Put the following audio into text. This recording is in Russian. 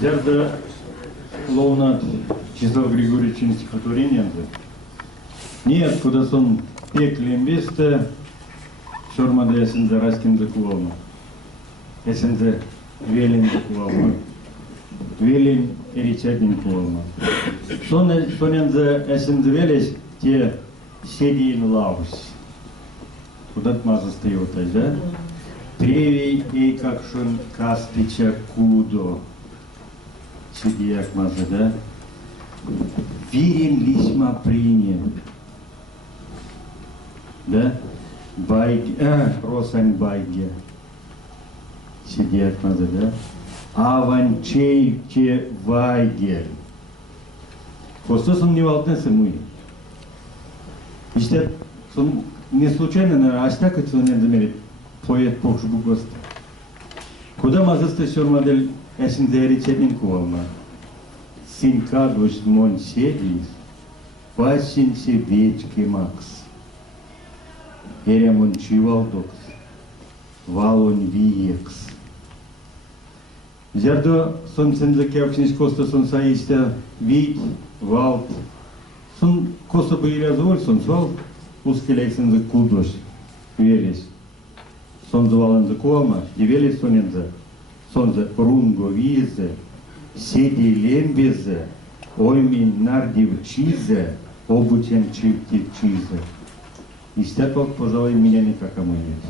Зерда Лоунат Числав Григорьевичем стихотворением. Нет, куда сон пеклем весте, шормада эсензе раскин закувалма. Эсензе велин закувалма. Велин эричатин кувалма. Сонензе эсензе велес те седиин лаус. Куда-то маза стоит, да? Тревей и как шон кастича кудо. Сидияк маза, да? Вирин лисма принят. Да? Росань байге. Сидияк маза, да? Аванчейте вайгель. Просто не волтнется мой. Işte не случайно, наверное, астяк это не замерит. Поет похож бугост. Куда мазаста сёрмадель эсендери чепин куалма. Синка душ мон седис. Пасин се вечки макс. Эрямон чивалдокс. Валон виекс. Зердо сон сензаке оксинис коста сон саисте вид валт. Сон коста поиразоволь сон свал. Ускелек сензе кудош. Велис. Сон завален за куалма. Девелис сонензе. Сонзе рунго визе. Седи лембезе. Оймин нардив чизе. Обучен чифтив чизе. И степок, пожалуй, меня никак омынет.